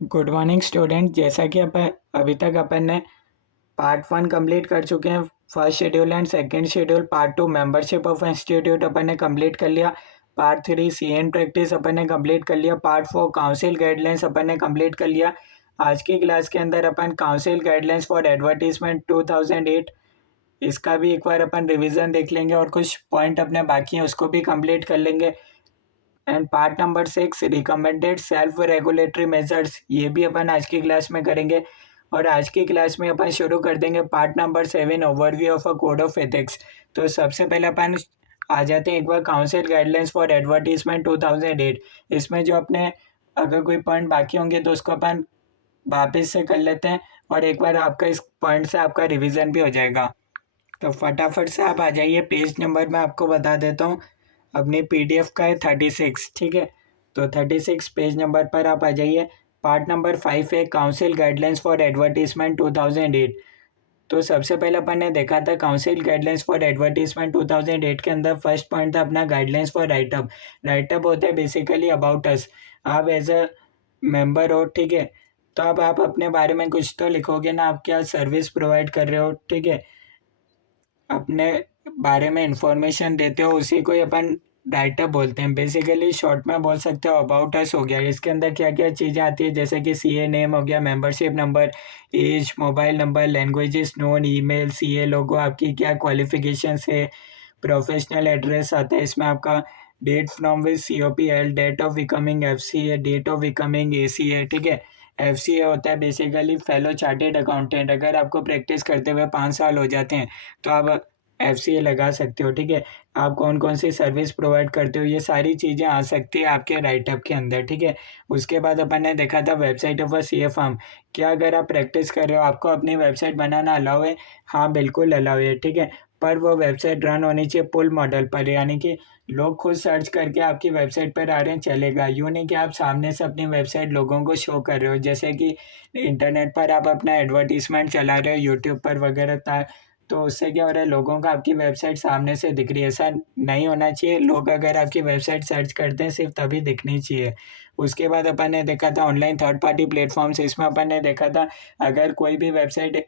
Good morning student. जैसा कि अभी तक अपन ने पार्ट 1 कंप्लीट कर चुके हैं। First schedule and second schedule. Part 2 membership of institute अपन ने कंप्लीट कर लिया। पार्ट 3 सी एन प्रैक्टिस अपन ने कंप्लीट कर लिया। पार्ट 4 काउंसिल गाइडलाइंस अपन ने कंप्लीट कर लिया। आज की क्लास के अंदर अपन काउंसिल गाइडलाइंस फॉर एडवर्टीजमेंट 2008 इसका भी एक बार अपन रिवीजन देख लेंगे और कुछ पॉइंट अपने बाकी हैं उसको भी कंप्लीट कर लेंगे। And part number 6 recommended self regulatory measures, ये भी अपन आज की क्लास में करेंगे। और आज की क्लास में अपन शुरू कर देंगे part number 7 overview of a code of ethics. तो सबसे पहले अपन आ जाते हैं एक bar council guidelines for advertisement 2008। इसमें जो अपने अगर कोई पॉइंट बाकी होंगे तो उसको अपन वापस से कर लेते हैं और एक बार आपका इस पॉइंट से आपका रिवीजन भी हो जाएगा। तो फटाफट से आप आ जाइए। पेज नंबर मैं आपको बता देता हूँ। अपनी पीडीएफ का है 36, ठीक है। तो 36 पेज नंबर पर आप आ जाइए। पार्ट नंबर 5 है काउंसिल गाइडलाइंस फॉर एडवर्टीजमेंट 2008। तो सबसे पहले अपन ने देखा था काउंसिल गाइडलाइंस फॉर एडवर्टीजमेंट 2008 के अंदर फर्स्ट पॉइंट था अपना गाइडलाइंस फॉर राइटअप। राइटअप होता है बेसिकली अबाउट अस। आप एज अ मेंबर हो, ठीक है। तो अब आप अपने बारे में कुछ तो लिखोगे ना, आप क्या सर्विस प्रोवाइड कर रहे हो, ठीक है। अपने बारे में इंफॉर्मेशन देते हो, उसी को ही अपन राइटअप बोलते हैं। बेसिकली शॉर्ट में बोल सकते हो अबाउट अस हो गया। इसके अंदर क्या क्या चीज़ें आती है, जैसे कि सीए नेम हो गया, membership number, age, mobile number, languages known, email, CA logo, आपकी क्या क्वालिफिकेशंस है, प्रोफेशनल एड्रेस आता है इसमें आपका, date from which C O P L, date of becoming F C है, date of becoming A C है, ठीक है। एफ सी ए होता है बेसिकली फेलो चार्टेड अकाउंटेंट। अगर आपको प्रैक्टिस करते हुए 5 साल हो जाते हैं तो आप एफ सी ए लगा सकते हो, ठीक है। आप कौन कौन सी सर्विस प्रोवाइड करते हो, ये सारी चीज़ें आ सकती है आपके राइटअप के अंदर, ठीक है। उसके बाद अपन ने देखा था website of a C A firm. क्या अगर आप प्रैक्टिस कर रहे हो आपको अपनी वेबसाइट बनाना अलाउ है? हाँ बिल्कुल अलाउ है, ठीक है। पर वो वेबसाइट रन होनी चाहिए पुल मॉडल पर, यानी कि लोग खुद सर्च करके आपकी वेबसाइट पर आ रहे हैं चलेगा। यूँ नहीं कि आप सामने से अपनी वेबसाइट लोगों को शो कर रहे हो, जैसे कि इंटरनेट पर आप अपना एडवर्टीजमेंट चला रहे हो यूट्यूब पर वगैरह तो उससे क्या हो रहा है, लोगों को आपकी वेबसाइट सामने से दिख रही है। ऐसा नहीं होना चाहिए। लोग अगर आपकी वेबसाइट सर्च करते हैं सिर्फ तभी दिखनी चाहिए। उसके बाद अपन ने देखा था ऑनलाइन थर्ड पार्टी प्लेटफॉर्म्स। इसमें अपन ने देखा था अगर कोई भी वेबसाइट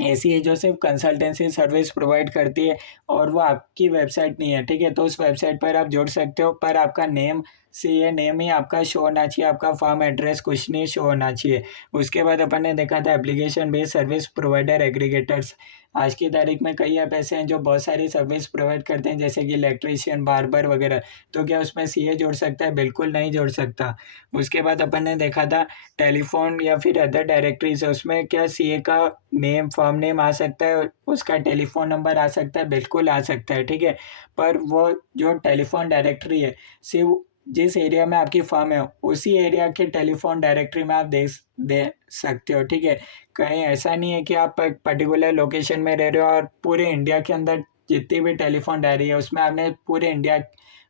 ऐसी है जो सिर्फ कंसल्टेंसी सर्विस प्रोवाइड करती है और वो आपकी वेबसाइट नहीं है, ठीक है, तो उस वेबसाइट पर आप जुड़ सकते हो। पर आपका नेम से ये नेम ही आपका शो होना चाहिए, आपका फॉर्म एड्रेस कुछ नहीं शो होना चाहिए। उसके बाद अपन ने देखा था application based service provider aggregators. आज की तारीख में कई ऐप ऐसे हैं जो बहुत सारी सर्विस प्रोवाइड करते हैं, जैसे कि इलेक्ट्रीशियन, बार्बर वगैरह। तो क्या उसमें सीए जोड़ सकता है? बिल्कुल नहीं जोड़ सकता। उसके बाद अपन ने देखा था टेलीफोन या फिर अदर डायरेक्टरीज है, उसमें क्या सीए का नेम, फर्म नेम आ सकता है, उसका टेलीफोन नंबर आ सकता है? बिल्कुल आ सकता है, ठीक है। पर वो जो टेलीफोन डायरेक्टरी है सिर्फ जिस एरिया में आपकी फर्म है उसी एरिया के टेलीफोन डायरेक्टरी में आप दे सकते हो, ठीक है। कहीं ऐसा नहीं है कि आप एक पर्टिकुलर लोकेशन में रह रहे हो और पूरे इंडिया के अंदर जितनी भी टेलीफोन डायरी है उसमें आपने पूरे इंडिया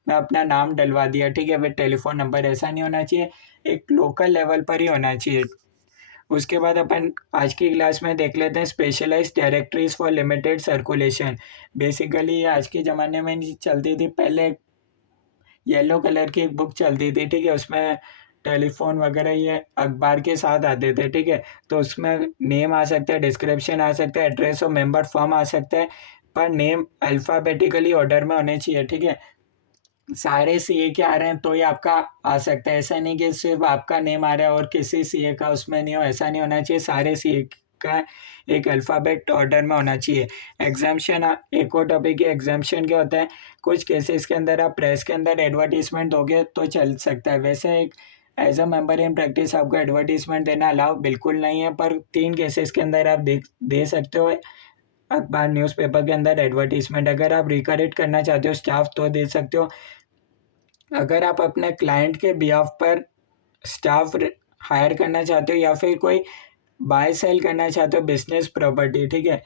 में अपना नाम डलवा दिया, ठीक है, विद टेलीफोन नंबर। ऐसा नहीं होना चाहिए। एक लोकल लेवल पर ही होना चाहिए। उसके बाद अपन आज की क्लास में देख लेते हैं specialised directories for limited circulation. Basically ये आज के ज़माने में नहीं चलती थी। पहले येलो कलर की एक बुक चलती थी, ठीक है, उसमें टेलीफोन वगैरह ये अखबार के साथ आते थे, ठीक है। तो उसमें नेम आ सकता है, डिस्क्रिप्शन आ सकता है, एड्रेस और मेंबर फॉर्म आ सकता है। पर नेम अल्फ़ाबेटिकली ऑर्डर में होने चाहिए, ठीक है। सारे सीए के आ रहे हैं तो ये आपका आ सकता है। ऐसा नहीं कि सिर्फ आपका नेम आ रहा है और किसी सीए का उसमें नहीं हो, ऐसा नहीं होना चाहिए। सारे सीए का एक अल्फ़ाबेट ऑर्डर में होना चाहिए। एग्जाम्शन, एक और टॉपिक है एग्जाम्शन क्या होता है। कुछ केसेस के अंदर आप प्रेस के अंदर एडवर्टीजमेंट दोगे तो चल सकता है। वैसे एक as a member in practice आपको एडवर्टीजमेंट देना अलाउ बिल्कुल नहीं है, पर 3 केसेस के अंदर आप दे सकते हो। अखबार, न्यूज़पेपर के अंदर एडवर्टीजमेंट। अगर आप रिकरेक्ट करना चाहते हो स्टाफ तो दे सकते हो। अगर आप अपने क्लाइंट के बिहाफ पर स्टाफ हायर करना चाहते हो या फिर कोई बाय सेल करना चाहते हो बिजनेस प्रॉपर्टी, ठीक है,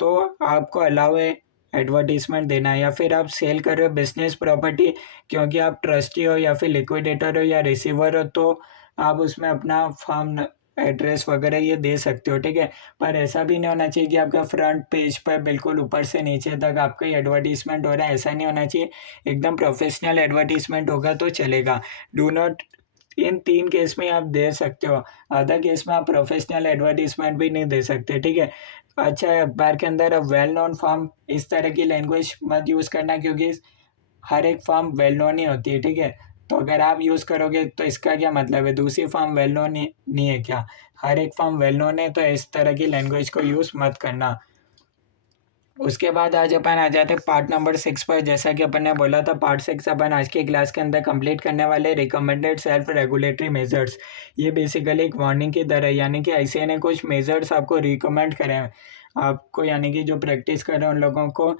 तो आपको अलाउ है एडवर्टीजमेंट देना। या फिर आप सेल कर रहे हो बिजनेस प्रॉपर्टी क्योंकि आप ट्रस्टी हो या फिर लिक्विडेटर हो या रिसीवर हो, तो आप उसमें अपना फॉर्म एड्रेस वगैरह ये दे सकते हो, ठीक है। पर ऐसा भी नहीं होना चाहिए कि आपका फ्रंट पेज पर बिल्कुल ऊपर से नीचे तक आपका एडवर्टीजमेंट हो रहा है। ऐसा नहीं होना चाहिए। एकदम प्रोफेशनल एडवर्टीजमेंट होगा तो चलेगा। डू नॉट इन 3 केस में आप दे सकते हो। अदर केस में आप प्रोफेशनल एडवर्टाइजमेंट भी नहीं दे सकते, ठीक है। अच्छा, अखबार के अंदर वेल नोन फर्म, इस तरह की लैंग्वेज मत यूज़ करना, क्योंकि हर एक फर्म वेल नोन ही होती है, ठीक है। तो अगर आप यूज़ करोगे तो इसका क्या मतलब है, दूसरी फर्म वेल नोन नहीं है क्या? हर एक फर्म वेल नोन है, तो इस तरह की लैंग्वेज को यूज़ मत करना। उसके बाद आज अपन आ जाते हैं पार्ट नंबर 6 पर। जैसा कि अपन ने बोला था, पार्ट 6 अपन आज के क्लास के अंदर कंप्लीट करने वाले रिकमेंडेड सेल्फ रेगुलेटरी मेजर्स। ये बेसिकली एक वार्निंग की तरह है, यानी कि आईसीए ने कुछ मेजर्स आपको रिकमेंड करे हैं आपको, यानी कि जो प्रैक्टिस कर रहे हैं उन लोगों को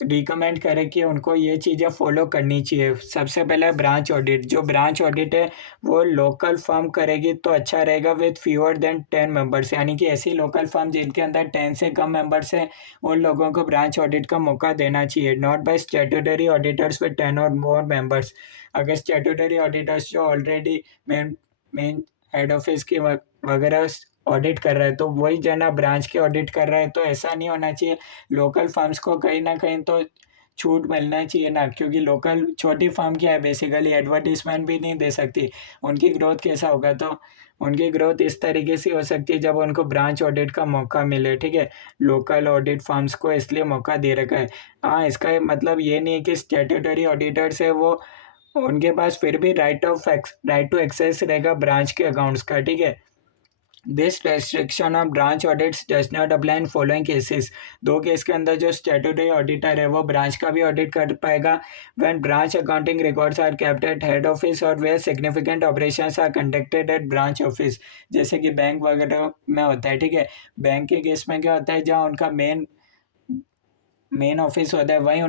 रिकमेंड करें कि उनको ये चीज़ें फॉलो करनी चाहिए। सबसे पहले ब्रांच ऑडिट। जो ब्रांच ऑडिट है वो लोकल फर्म करेगी तो अच्छा रहेगा विथ फ्यूअर देन 10 मेंबर्स, यानी कि ऐसी लोकल फर्म जिनके अंदर 10 से कम मेंबर्स हैं उन लोगों को ब्रांच ऑडिट का मौका देना चाहिए। Not by statutory auditors with 10 और मोर मेंबर्स। अगर स्टैट्यूटरी ऑडिटर्स जो already main main head office की वगैरह ऑडिट कर रहे हैं तो वही जना ब्रांच के ऑडिट कर रहे हैं, तो ऐसा नहीं होना चाहिए। लोकल फर्म्स को कहीं ना कहीं तो छूट मिलना चाहिए ना, क्योंकि लोकल छोटी फर्म क्या है, बेसिकली एडवर्टीजमेंट भी नहीं दे सकती। उनकी ग्रोथ कैसा होगा, तो उनकी ग्रोथ इस तरीके से हो सकती है जब उनको ब्रांच ऑडिट का मौका मिले, ठीक है। लोकल ऑडिट फर्म्स को इसलिए मौका दे रखा है। हाँ, इसका मतलब ये नहीं है कि स्टैट्यूटरी ऑडिटर्स है वो उनके पास फिर भी राइट टू एक्सेस रहेगा ब्रांच के अकाउंट्स का, ठीक है। This restriction on branch audits does not apply in following cases. दो केस के अंदर जो स्टैट्यूटरी ऑडिटर है वो ब्रांच का भी ऑडिट कर पाएगा। When branch accounting records are kept at head office और where significant operations are conducted at branch office. जैसे कि बैंक वगैरह में होता है, ठीक है। बैंक के केस में क्या होता है, जहाँ उनका मेन मेन ऑफिस होता है वहीं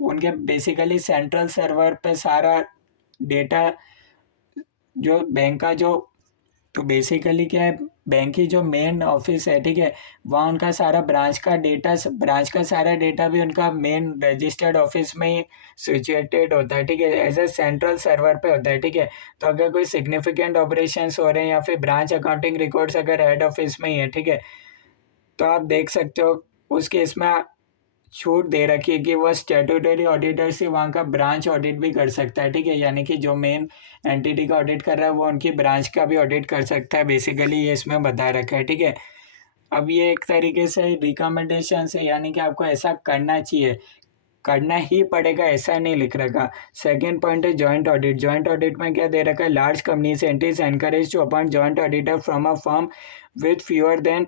उनके बेसिकली सेंट्रल सर्वर पे सारा डेटा जो बैंक का जो तो बेसिकली क्या है, बैंक की जो मेन ऑफिस है, ठीक है, वहाँ उनका सारा ब्रांच का सारा डेटा भी उनका मेन रजिस्टर्ड ऑफिस में ही सिचुएटेड होता है, ठीक है, एज ए सेंट्रल सर्वर पे होता है, ठीक है। तो अगर कोई सिग्निफिकेंट ऑपरेशंस हो रहे हैं या फिर ब्रांच अकाउंटिंग रिकॉर्ड्स अगर हेड ऑफिस में ही है, ठीक है, तो आप देख सकते हो उस केस में छूट दे रखी है कि वह स्टैट्यूटरी ऑडिटर से वहाँ का ब्रांच ऑडिट भी कर सकता है, ठीक है। यानी कि जो मेन एंटिटी का ऑडिट कर रहा है वो उनकी ब्रांच का भी ऑडिट कर सकता है, बेसिकली ये इसमें बता रखा है, ठीक है। अब ये एक तरीके से रिकमेंडेशन है, यानी कि आपको ऐसा करना चाहिए, करना ही पड़ेगा, ऐसा नहीं लिख रखा। सेकेंड पॉइंट है जॉइंट ऑडिट। जॉइंट ऑडिट में क्या दे रखा है, large companies entities encourage to appoint joint auditor from a firm with fewer than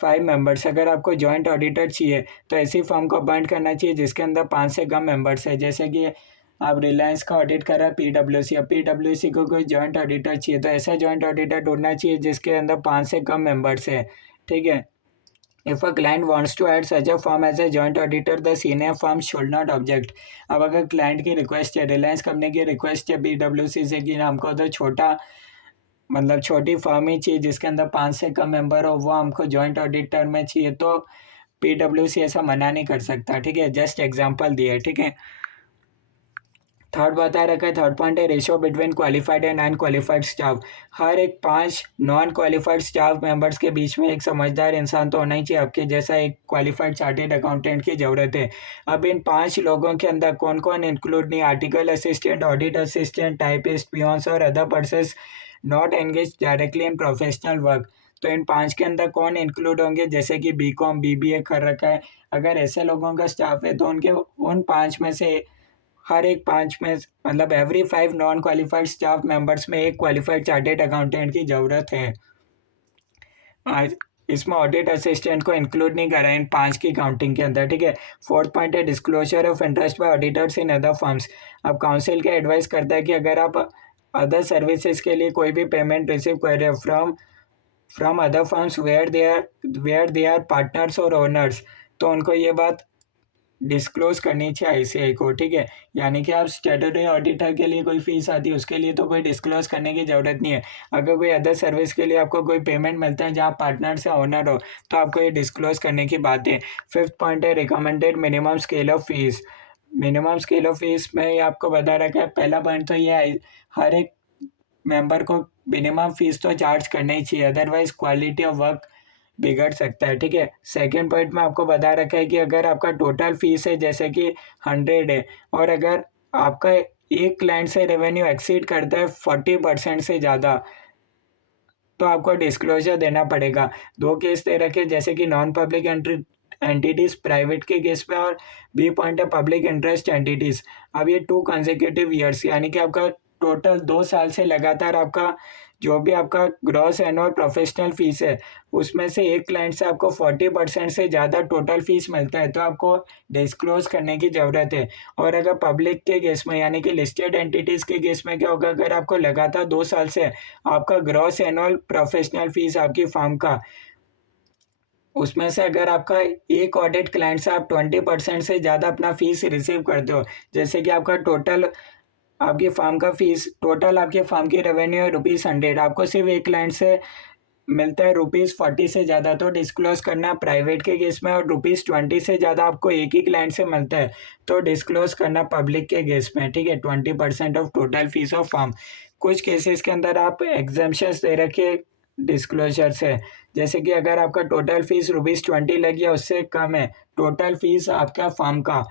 5 members. अगर आपको जॉइंट ऑडिटर चाहिए तो ऐसी फर्म को अपॉइंट करना चाहिए जिसके अंदर 5 से कम मेंबर्स है। जैसे कि आप रिलायंस का ऑडिट कर रहा है पीडब्ल्यूसी, अब पीडब्ल्यूसी को कोई जॉइंट ऑडिटर चाहिए तो ऐसा जॉइंट ऑडिटर ढूंढना चाहिए जिसके अंदर 5 से कम मेंबर्स है, ठीक है। If a client wants to add such a firm as a joint auditor the senior firm should not object. अब अगर क्लाइंट की रिक्वेस्ट है, रिलायंस कंपनी की रिक्वेस्ट है पीडब्ल्यूसी से कि हमको तो छोटी फर्म ही चाहिए जिसके अंदर 5 से कम मेंबर हो, वो हमको जॉइंट ऑडिटर में चाहिए, तो पीडब्ल्यूसी ऐसा मना नहीं कर सकता, ठीक है। जस्ट एग्जांपल दिया है, ठीक है। थर्ड बता रखा है, थर्ड पॉइंट है ratio between qualified and unqualified staff. हर एक 5 नॉन क्वालिफाइड स्टाफ मेंबर्स के बीच में एक समझदार इंसान तो होना ही चाहिए, आपके जैसा एक क्वालिफाइड चार्टेड अकाउंटेंट की ज़रूरत है। अब इन 5 लोगों के अंदर कौन कौन इंक्लूड नहीं, article assistant, audit assistant, typist, peons और other persons not engage directly in professional work. तो इन 5 के अंदर कौन इंक्लूड होंगे, जैसे कि बीकॉम बीबीए कर रखा है, अगर ऐसे लोगों का स्टाफ है तो उनके उन 5 में से हर एक 5 में मतलब every 5 non qualified staff members में एक क्वालिफाइड चार्टेड अकाउंटेंट की ज़रूरत है। आज इसमें ऑडिट असिस्टेंट को इंक्लूड नहीं करा इन 5 की काउंटिंग के अंदर, ठीक है। फोर्थ पॉइंट है disclosure of interest by auditors in other firms. अब काउंसिल क्या एडवाइस करता है कि अगर आप अदर सर्विसेज के लिए कोई भी पेमेंट रिसीव कर रहे हो from other firms where they are partners और ओनर्स, तो उनको ये बात डिस्क्लोज करनी चाहिए आईसीआई को, ठीक है। यानी कि आप स्टैट्यूटरी ऑडिटर के लिए कोई फीस आती है उसके लिए तो कोई डिस्क्लोज करने की ज़रूरत नहीं है। अगर कोई अदर सर्विस के लिए आपको कोई पेमेंट मिलता है जहाँ पार्टनर से ओनर हो तो आपको ये डिस्क्लोज करने की बात है। फिफ्थ पॉइंट है recommended minimum scale of fees. Minimum scale of fees में ये आपको बता रखा है। पहला पॉइंट तो ये है, हर एक मेंबर को मिनिमम फीस तो चार्ज करना ही चाहिए, अदरवाइज क्वालिटी ऑफ वर्क बिगड़ सकता है, ठीक है। सेकेंड पॉइंट में आपको बता रखा है कि अगर आपका टोटल फीस है जैसे कि 100 है और अगर आपका एक क्लाइंट से रेवेन्यू एक्सीड करता है 40% से ज़्यादा, तो आपको डिस्क्लोजर देना पड़ेगा। दो केस दे रखे, जैसे कि नॉन पब्लिक एंटिटीज प्राइवेट के केस में, और बी पॉइंट है पब्लिक इंटरेस्ट एंटिटीज। अब ये 2 कंसेक्यूटिव ईयर्स, यानी कि आपका टोटल 2 साल से लगातार आपका जो भी आपका ग्रॉस एनुअल प्रोफेशनल फीस है, उसमें से एक क्लाइंट से आपको 40% से ज़्यादा टोटल फीस मिलता है, तो आपको डिस्क्लोज करने की ज़रूरत है। और अगर पब्लिक के केस में, यानी कि लिस्टेड एंटिटीज़ के केस में क्या होगा, अगर आपको लगातार 2 साल से आपका ग्रॉस एनुअल प्रोफेशनल फीस आपकी फर्म का, उसमें से अगर आपका एक ऑडिट क्लाइंट से आप 20% से ज़्यादा अपना फीस रिसीव करते हो, जैसे कि आपका टोटल आपकी फार्म का फीस, टोटल आपके फार्म की रेवेन्यू है ₹100, आपको सिर्फ एक क्लाइंट से मिलता है ₹40 से ज़्यादा, तो डिस्क्लोज करना प्राइवेट के केस में, और ₹20 से ज़्यादा आपको एक ही क्लाइंट से मिलता है, तो डिस्क्लोज करना पब्लिक के केस में, ठीक है, 20% of total fees of firm. कुछ केसेस के अंदर आप एग्जाम्पशंस दे रखे डिस्क्लोजर से, जैसे कि अगर आपका टोटल फीस ₹20 लगी है, उससे कम है टोटल फीस आपका फार्म का,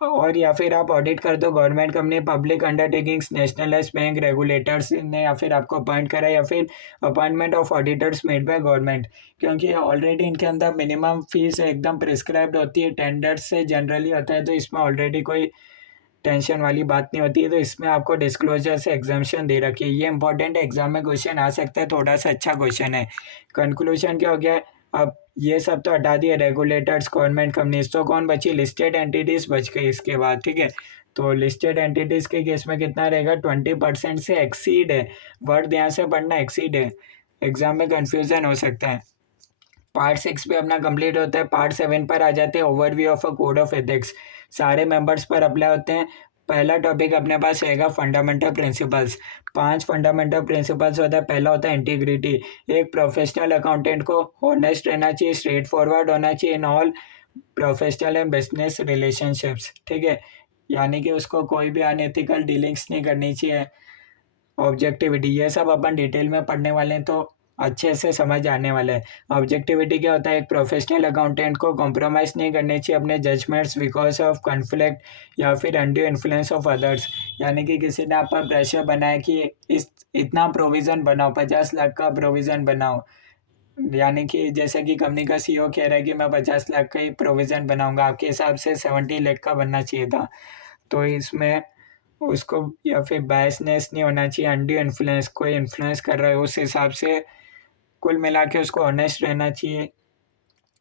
और या फिर आप ऑडिट कर दो government company, public undertakings, nationalised bank, regulators ने या फिर आपको अपॉइंट करा, या फिर appointment of auditors made by government, क्योंकि ऑलरेडी इनके अंदर मिनिमम फीस एकदम प्रिस्क्राइब्ड होती है, टेंडर्स से जनरली होता है, तो इसमें ऑलरेडी कोई टेंशन वाली बात नहीं होती है, तो इसमें आपको डिस्क्लोजर से एग्जाम्पशन दे रखी है। ये इंपॉर्टेंट है, एग्जाम में क्वेश्चन आ सकता है, थोड़ा सा अच्छा क्वेश्चन है। कंक्लूजन क्या हो गया, अब ये सब तो हटा दिए, रेगुलेटर्स, गवर्नमेंट कंपनीज, तो कौन बची, लिस्टेड एंटिटीज बच गई इसके बाद, ठीक है। तो लिस्टेड एंटिटीज के केस में कितना रहेगा, 20% से एक्सीड है, वर्ड यहाँ से पढ़ना, एक्सीड है, एग्जाम में कन्फ्यूजन हो सकता है। पार्ट 6 पे अपना कंप्लीट होता है। पार्ट 7 पर आ जाते हैं, overview of a code of ethics, सारे मेंबर्स पर अप्लाई होते हैं। पहला टॉपिक अपने पास रहेगा फंडामेंटल प्रिंसिपल्स। 5 फंडामेंटल प्रिंसिपल्स होता है। पहला होता है इंटीग्रिटी, एक प्रोफेशनल अकाउंटेंट को ऑनेस्ट रहना चाहिए, स्ट्रेट फॉरवर्ड होना चाहिए in all professional and business relationships, ठीक है, यानी कि उसको कोई भी अनएथिकल डीलिंग्स नहीं करनी चाहिए। ऑब्जेक्टिविटी, ये सब अपन डिटेल में पढ़ने वाले हैं, तो अच्छे से समझ आने वाले हैं। ऑब्जेक्टिविटी क्या होता है, एक प्रोफेशनल अकाउंटेंट को कॉम्प्रोमाइज़ नहीं करने चाहिए अपने जजमेंट्स बिकॉज ऑफ कॉन्फ्लिक्ट या फिर अनड्यू इन्फ्लुएंस ऑफ अदर्स, यानी कि किसी ने आप पर प्रेशर बनाया कि इस इतना प्रोविज़न बनाओ, 50 लाख का प्रोविज़न बनाओ, यानी कि जैसे कि कंपनी का सीईओ कह रहा है कि मैं 50 लाख का ही प्रोविज़न बनाऊंगा, आपके हिसाब से 70 लाख का बनना चाहिए था, तो इसमें उसको, या फिर बायसनेस नहीं होना चाहिए, अनड्यू इन्फ्लुएंस, कोई इन्फ्लुएंस कर रहा है उस हिसाब से कुल मिला के उसको ऑनेस्ट रहना चाहिए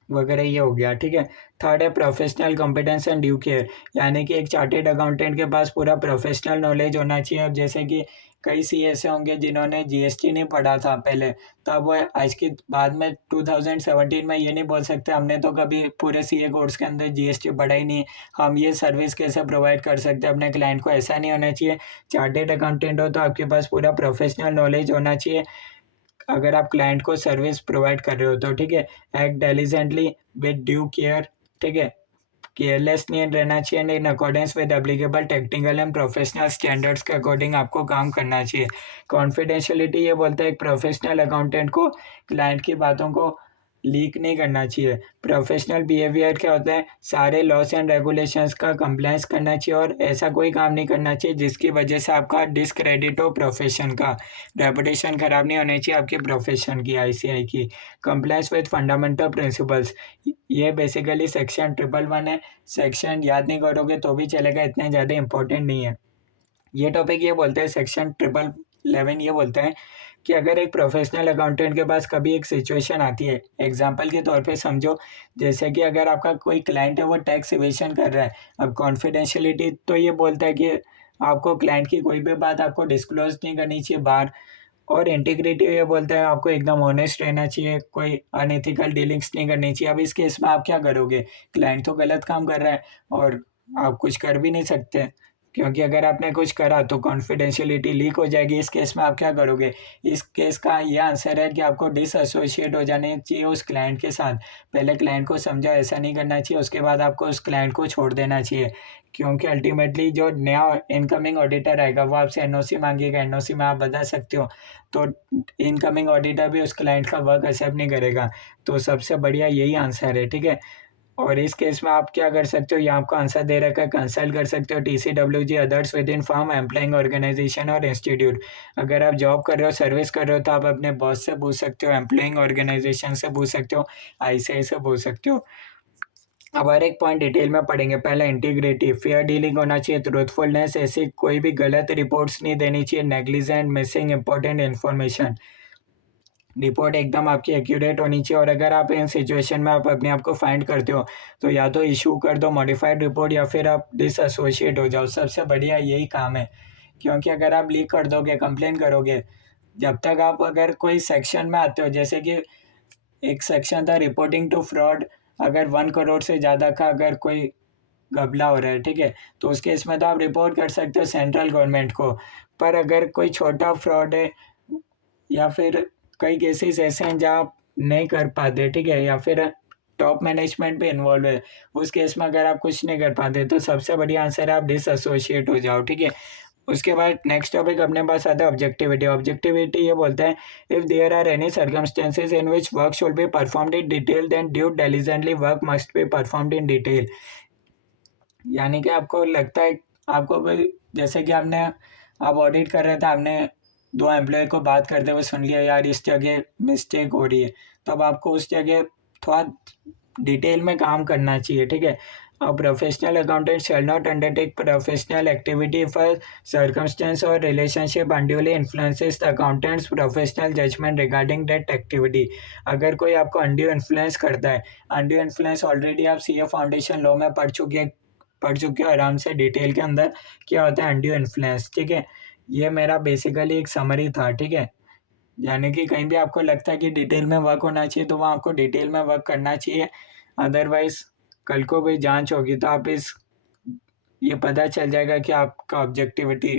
वगैरह, ये हो गया, ठीक है। थर्ड है professional competence and due care, यानी कि एक चार्टेड अकाउंटेंट के पास पूरा प्रोफेशनल नॉलेज होना चाहिए। अब जैसे कि कई सी ऐसे होंगे जिन्होंने जीएसटी नहीं पढ़ा था पहले, तब वो आज के बाद में 2017 में ये नहीं बोल सकते हमने तो कभी पूरे सीए कोर्स के अंदर जीएसटी पढ़ा ही नहीं, हम ये सर्विस कैसे प्रोवाइड कर सकते हैं अपने क्लाइंट को, ऐसा नहीं होना चाहिए। चार्टेड अकाउंटेंट हो तो आपके पास पूरा प्रोफेशनल नॉलेज होना चाहिए अगर आप क्लाइंट को सर्विस प्रोवाइड कर रहे हो तो, ठीक है। Act diligently with due care, ठीक है, केयरलेस नहीं रहना चाहिए, and in accordance with applicable technical and professional standards के अकॉर्डिंग आपको काम करना चाहिए। कॉन्फिडेंशियलिटी ये बोलता है एक प्रोफेशनल अकाउंटेंट को क्लाइंट की बातों को लीक नहीं करना चाहिए। प्रोफेशनल बिहेवियर क्या होता है, सारे लॉस एंड रेगुलेशंस का कंप्लायंस करना चाहिए, और ऐसा कोई काम नहीं करना चाहिए जिसकी वजह से आपका डिसक्रेडिट हो प्रोफेशन का, रेपुटेशन खराब नहीं होनी चाहिए आपके प्रोफेशन की, आईसीआई की। कंप्लायंस विद फंडामेंटल प्रिंसिपल्स, ये बेसिकली सेक्शन 111 है, सेक्शन याद नहीं करोगे तो भी चलेगा, इतने ज़्यादा इंपॉर्टेंट नहीं है। ये टॉपिक ये बोलते हैं, सेक्शन 1111 ये बोलता है कि अगर एक प्रोफेशनल अकाउंटेंट के पास कभी एक सिचुएशन आती है, एग्जांपल के तौर पे समझो, जैसे कि अगर आपका कोई क्लाइंट है वो टैक्स इवेशन कर रहा है, अब कॉन्फिडेंशियलिटी तो ये बोलता है कि आपको क्लाइंट की कोई भी बात आपको डिस्क्लोज नहीं करनी चाहिए बाहर, और इंटीग्रिटी ये बोलता है आपको एकदम ऑनेस्ट रहना चाहिए, कोई अनएथिकल डीलिंग्स नहीं करनी चाहिए। अब इस केस में आप क्या करोगे, क्लाइंट तो गलत काम कर रहा है और आप कुछ कर भी नहीं सकते, क्योंकि अगर आपने कुछ करा तो कॉन्फिडेंशियलिटी लीक हो जाएगी। इस केस में आप क्या करोगे, इस केस का ये आंसर है कि आपको डिसएसोशिएट हो जाने चाहिए उस क्लाइंट के साथ। पहले क्लाइंट को समझा ऐसा नहीं करना चाहिए, उसके बाद आपको उस क्लाइंट को छोड़ देना चाहिए, क्योंकि अल्टीमेटली जो नया इनकमिंग ऑडिटर आएगा वो आपसे एनओसी मांगेगा, एनओसी में आप बता सकते हो, तो इनकमिंग ऑडिटर भी उस क्लाइंट का वर्क एक्सेप्ट नहीं करेगा। तो सबसे बढ़िया यही आंसर है, ठीक है। और इस केस में आप क्या कर सकते हो, ये आपको आंसर दे रखा है, कंसल्ट कर सकते हो TCWG others with in firm employing organisation और इंस्टीट्यूट। अगर आप जॉब कर रहे हो, सर्विस कर रहे हो, तो आप अपने बॉस से पूछ सकते हो, एम्प्लॉइंग ऑर्गेनाइजेशन से पूछ सकते हो, ICAI से पूछ सकते हो। अब हर एक पॉइंट डिटेल में पढ़ेंगे। पहला इंटीग्रिटी, फेयर डीलिंग होना चाहिए, ट्रूथफुलनेस, ऐसी कोई भी गलत रिपोर्ट्स नहीं देनी चाहिए, negligent, missing important information, report एकदम आपकी एक्यूरेट होनी चाहिए। और अगर आप इन सिचुएशन में आप अपने आप को फाइंड करते हो तो या तो इशू कर दो मॉडिफाइड रिपोर्ट या फिर आप डिसएसोशिएट हो जाओ, सबसे बढ़िया यही काम है। क्योंकि अगर आप लीक कर दोगे, कंप्लेन करोगे, जब तक आप अगर कोई सेक्शन में आते हो, जैसे कि एक सेक्शन था रिपोर्टिंग टू फ्रॉड, अगर 1 करोड़ से ज़्यादा का अगर कोई घपला हो रहा है, ठीक है, तो उस केस में तो आप रिपोर्ट कर सकते हो सेंट्रल गवर्नमेंट को। पर अगर कोई छोटा फ्रॉड है या फिर कई केसेस ऐसे हैं जहाँ आप नहीं कर पाते, ठीक है, या फिर टॉप मैनेजमेंट भी इन्वॉल्व है, उस केस में अगर आप कुछ नहीं कर पाते तो सबसे बढ़िया आंसर है आप डिसएसोशिएट हो जाओ, ठीक है। उसके बाद नेक्स्ट टॉपिक अपने पास आता है ऑब्जेक्टिविटी। ऑब्जेक्टिविटी ये बोलते हैं, if there are any circumstances in which work should be performed in detail then due diligently work must be performed in detail. यानी कि आपको लगता है, आपको कोई, जैसे कि आपने, आप ऑडिट कर रहे थे, आपने 2 एम्प्लॉय को बात करते हुए सुन लिया, यार इस जगह मिस्टेक हो रही है, तब आपको उस जगह थोड़ा डिटेल में काम करना चाहिए, ठीक है। A professional accountant shall not undertake professional activity if a circumstance or relationship unduly influences the accountant's professional judgment regarding that activity। अगर कोई आपको undue influence करता है, undue influence ऑलरेडी आप CA फाउंडेशन लॉ में पढ़ चुके हो आराम से डिटेल के अंदर, क्या होता है undue influence, ठीक है। ये मेरा बेसिकली एक समरी था, ठीक है। यानी कि कहीं भी आपको लगता है कि डिटेल में वर्क होना चाहिए तो वहाँ आपको डिटेल में वर्क करना चाहिए, अदरवाइज कल को कोई जांच होगी तो आप ये पता चल जाएगा कि आपका ऑब्जेक्टिविटी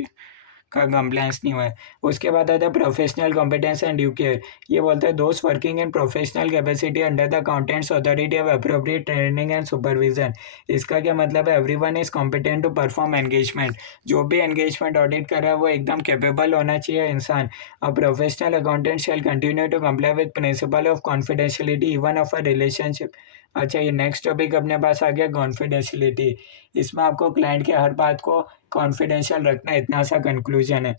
का कंप्लायंस नहीं हुआ है। उसके बाद आता है professional competence and due care. ये बोलते हैं दोस्त working in professional capacity under the accountant's authority of appropriate training and supervision. इसका क्या मतलब है, everyone is competent to perform engagement. जो भी एंगेजमेंट ऑडिट कर रहा है वो एकदम कैपेबल होना चाहिए इंसान। A professional accountant shall continue to comply with principle of confidentiality even of a relationship. अच्छा, ये नेक्स्ट टॉपिक अपने पास आ गया कॉन्फिडेंशियलिटी। इसमें आपको क्लाइंट के हर बात को कॉन्फिडेंशियल रखना है, इतना सा कंक्लूजन है।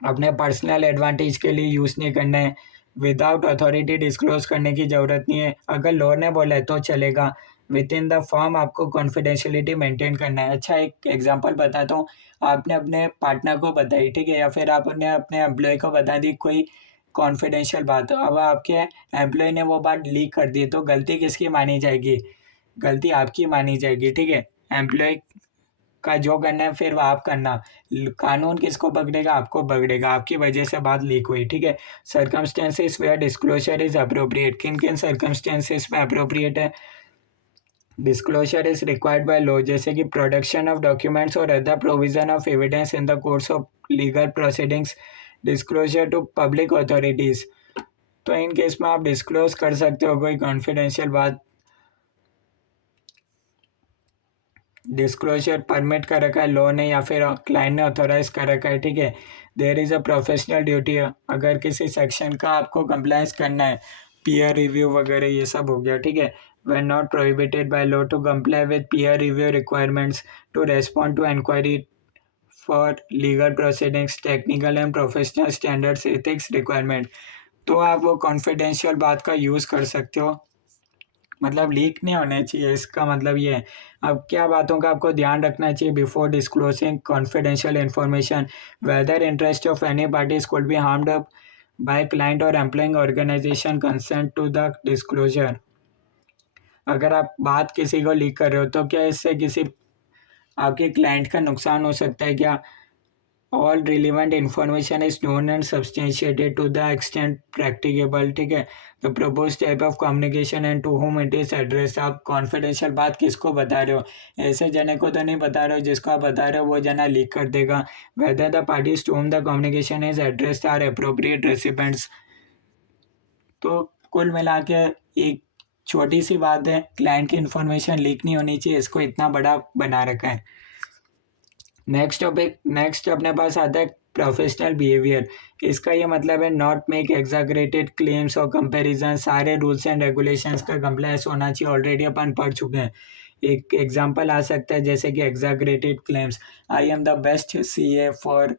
अपने पर्सनल एडवांटेज के लिए यूज़ नहीं करना है, विदाउट अथॉरिटी डिस्क्लोज करने की ज़रूरत नहीं है। अगर लॉ ने बोला है तो चलेगा, विद इन द फॉर्म आपको कॉन्फिडेंशियलिटी मेंटेन करना है। अच्छा, एक एग्जांपल बताता हूँ। आपने अपने पार्टनर को बताई, ठीक है, या फिर आपने अपने एम्प्लॉय को बता दी कोई कॉन्फिडेंशियल बात, अब आपके एम्प्लॉय ने वो बात लीक कर दी तो गलती किसकी मानी जाएगी, गलती आपकी मानी जाएगी, ठीक है। एम्प्लॉय का जो करना है फिर वो आप करना, कानून किसको पकड़ेगा, आपको पकड़ेगा, आपकी वजह से बात लीक हुई, ठीक है। Circumstances where disclosure is appropriate, किन किन सर्कमस्टेंसेस में अप्रोप्रिएट है, disclosure is required by law, जैसे कि प्रोडक्शन ऑफ डॉक्यूमेंट्स और other provision of evidence in the course of legal proceedings, disclosure to public authorities. तो इन केस में आप डिस्क्लोज कर सकते हो कोई कॉन्फिडेंशियल बात, डिस्क्लोजर परमिट कर रखा है लॉ ने या फिर क्लाइंट ने ऑथोराइज कर रखा है, ठीक है। There is a professional duty, अगर किसी सेक्शन का आपको कंप्लायंस करना है, पीयर रिव्यू वगैरह ये सब हो गया, ठीक है। when not prohibited by law to comply with peer review requirements, to respond to inquiry for legal proceedings, technical and professional standards, ethics requirement। तो आप वो कॉन्फिडेंशियल बात का यूज़ कर सकते हो, मतलब लीक नहीं होने चाहिए, इसका मतलब ये है। अब क्या बातों का आपको ध्यान रखना चाहिए before disclosing confidential information, whether interest of any parties could be harmed by client और employing organisation consent to the disclosure. अगर आप बात किसी को लीक कर रहे हो तो क्या इससे किसी आपके क्लाइंट का नुकसान हो सकता है क्या। All relevant information is known and substantiated to the extent practicable, ठीक है। The propose type of communication and to whom it is address. आप कॉन्फिडेंशियल बात किसको बता रहे हो, ऐसे जने को तो नहीं बता रहे हो जिसको आप बता रहे हो वो जना लीक कर देगा। Whether the parties to whom the communication is addressed are appropriate recipients. तो कुल मिला के एक छोटी सी बात है, क्लाइंट की इन्फॉर्मेशन लीक नहीं होनी चाहिए, इसको इतना बड़ा बना रखा है। नेक्स्ट टॉपिक, नेक्स्ट अपने पास आता है प्रोफेशनल बिहेवियर। इसका ये मतलब है नॉट मेक एग्जैगरेटेड क्लेम्स और कंपैरिजन, सारे रूल्स एंड रेगुलेशंस का कंप्लायंस होना चाहिए। ऑलरेडी अपन पढ़ चुके हैं। एक एग्जांपल आ सकता है जैसे कि exaggerated claims, I am the best CA for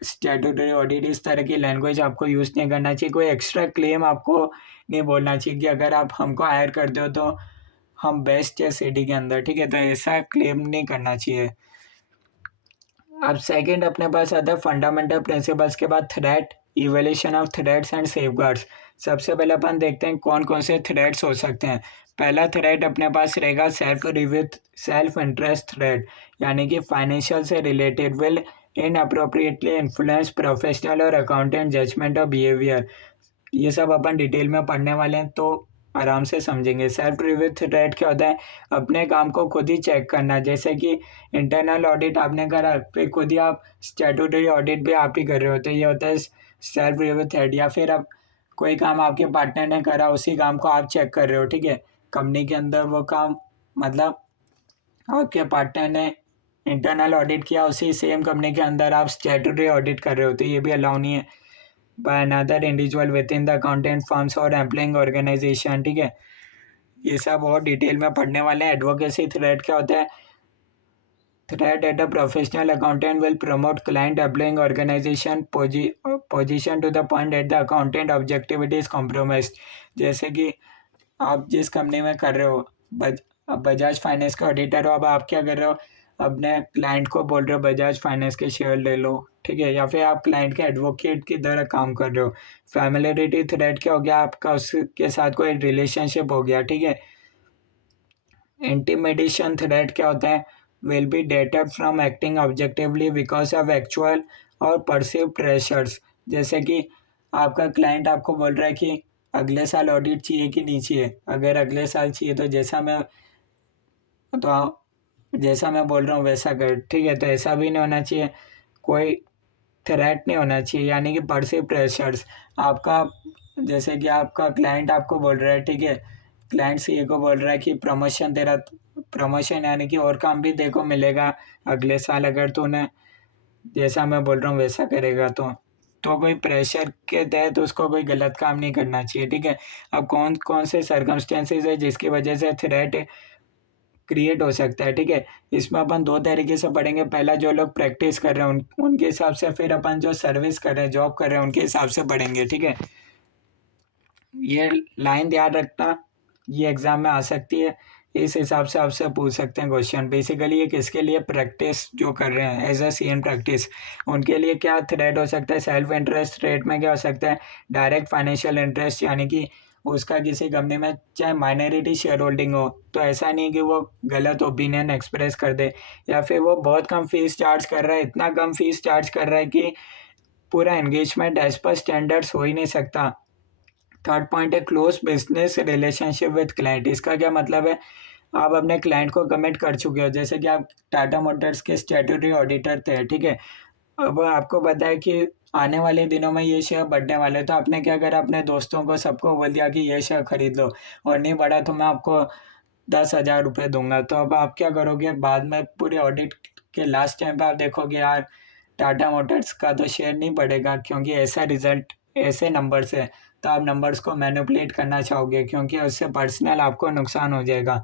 statutory audit. इस तरह की लैंग्वेज आपको यूज़ नहीं करना चाहिए। कोई एक्स्ट्रा क्लेम आपको नहीं बोलना चाहिए कि अगर आप हमको हायर करते हो तो हम बेस्ट है सिटी के अंदर, ठीक है, तो ऐसा क्लेम नहीं करना चाहिए। अब सेकंड अपने पास आता है फंडामेंटल प्रिंसिपल्स के बाद threat, evaluation of threats and safeguards. सबसे पहले अपन देखते हैं कौन कौन से थ्रेट्स हो सकते हैं। पहला थ्रेट अपने पास रहेगा सेल्फ इंटरेस्ट थ्रेट, यानी कि फाइनेंशियल से related will inappropriately influence professional और अकाउंटेंट जजमेंट और बिहेवियर। ये सब अपन डिटेल में पढ़ने वाले हैं तो आराम से समझेंगे। सेल्फ रिव्यू थ्रेट क्या होता है? अपने काम को खुद ही चेक करना, जैसे कि इंटरनल ऑडिट आपने करा फिर खुद ही आप स्टैट्यूटरी ऑडिट भी आप ही कर रहे होते हैं, ये होता है सेल्फ रिव्यू थ्रेट। या फिर आप कोई काम आपके पार्टनर ने करा उसी काम को आप चेक कर रहे हो, ठीक है, कंपनी के अंदर वो काम, मतलब आपके पार्टनर ने इंटरनल ऑडिट किया उसी सेम कंपनी के अंदर आप स्टैट्यूटरी ऑडिट कर रहे हो, तो ये भी अलाउ नहीं है by another individual with in the accountant firms और एम्प्लॉइंग ऑर्गेनाइजेशन, ठीक है। ये सब और डिटेल में पढ़ने वाले हैं। एडवोकेसी थ्रेट क्या होता है? Threat at a professional accountant will promote client employing organisation position to the point at the accountant objectivity is compromise. जैसे कि आप जिस कंपनी में कर रहे हो, अब बजाज फाइनेंस का ऑडिटर हो, अब आप क्या कर रहे हो, अपने क्लाइंट को बोल रहे हो बजाज फाइनेंस के शेयर ले लो, ठीक है, या फिर आप क्लाइंट के एडवोकेट की तरह काम कर रहे हो। फैमिलियरिटी थ्रेट क्या हो गया? आपका उसके साथ कोई रिलेशनशिप हो गया, ठीक है। इंटिमिडेशन थ्रेट क्या होता है? Will be dated from acting objectively because of actual और परसीव प्रेशर्स। जैसे कि आपका क्लाइंट आपको बोल रहा है कि अगले साल ऑडिट चाहिए कि नहीं चाहिए, अगर अगले साल चाहिए तो जैसा मैं बोल रहा हूँ वैसा कर, ठीक है, तो ऐसा भी नहीं होना चाहिए। कोई थ्रेट नहीं होना चाहिए, यानी कि परसीव प्रेशर्स। आपका जैसे कि आपका क्लाइंट आपको बोल रहा है, ठीक है, क्लाइंट सीए को बोल रहा है कि प्रमोशन यानी कि और काम भी देखो मिलेगा अगले साल अगर तूने जैसा मैं बोल रहा हूँ वैसा करेगा तो कोई प्रेशर के तहत उसको कोई गलत काम नहीं करना चाहिए, ठीक है। अब कौन कौन से सर्कमस्टेंसेज है जिसकी वजह से थ्रेट क्रिएट हो सकता है, ठीक है। इसमें अपन दो तरीके से पढ़ेंगे। पहला जो लोग प्रैक्टिस कर रहे हैं उनके हिसाब से, फिर अपन जो सर्विस कर रहे हैं, जॉब कर रहे हैं, उनके हिसाब से पढ़ेंगे, ठीक है। ये लाइन ध्यान रखना, ये एग्जाम में आ सकती है, इस हिसाब से आपसे पूछ सकते हैं क्वेश्चन। बेसिकली ये किसके लिए प्रैक्टिस जो कर रहे हैं एज अ सीएन प्रैक्टिस, उनके लिए क्या थ्रेट हो सकता है? सेल्फ इंटरेस्ट थ्रेट में क्या हो सकता है? डायरेक्ट फाइनेंशियल इंटरेस्ट, यानी कि उसका किसी कंपनी में चाहे माइनॉरिटी शेयर होल्डिंग हो तो ऐसा नहीं कि वो गलत ओपिनियन एक्सप्रेस कर दे, या फिर वो बहुत कम फीस चार्ज कर रहा है, इतना कम फीस चार्ज कर रहा है कि पूरा एंगेजमेंट एज पर स्टैंडर्ड्स हो ही नहीं सकता। थर्ड पॉइंट है close business relationship with client. इसका क्या मतलब है? आप अपने क्लाइंट को कमिट कर चुके हो, जैसे कि आप टाटा मोटर्स के स्टैट्यूटरी ऑडिटर थे, ठीक है। अब आपको पता है कि आने वाले दिनों में ये शेयर बढ़ने वाले, तो आपने क्या करा, अपने दोस्तों को सबको बोल दिया कि ये शेयर खरीद लो, और नहीं बढ़ा तो मैं आपको 10,000 रुपये दूंगा। तो अब आप क्या करोगे, बाद में पूरे ऑडिट के लास्ट टाइम पे आप देखोगे यार टाटा मोटर्स का तो शेयर नहीं बढ़ेगा क्योंकि ऐसा रिजल्ट ऐसे नंबर्स है, तो आप नंबर्स को मैनिपुलेट करना चाहोगे क्योंकि उससे पर्सनल आपको नुकसान हो जाएगा।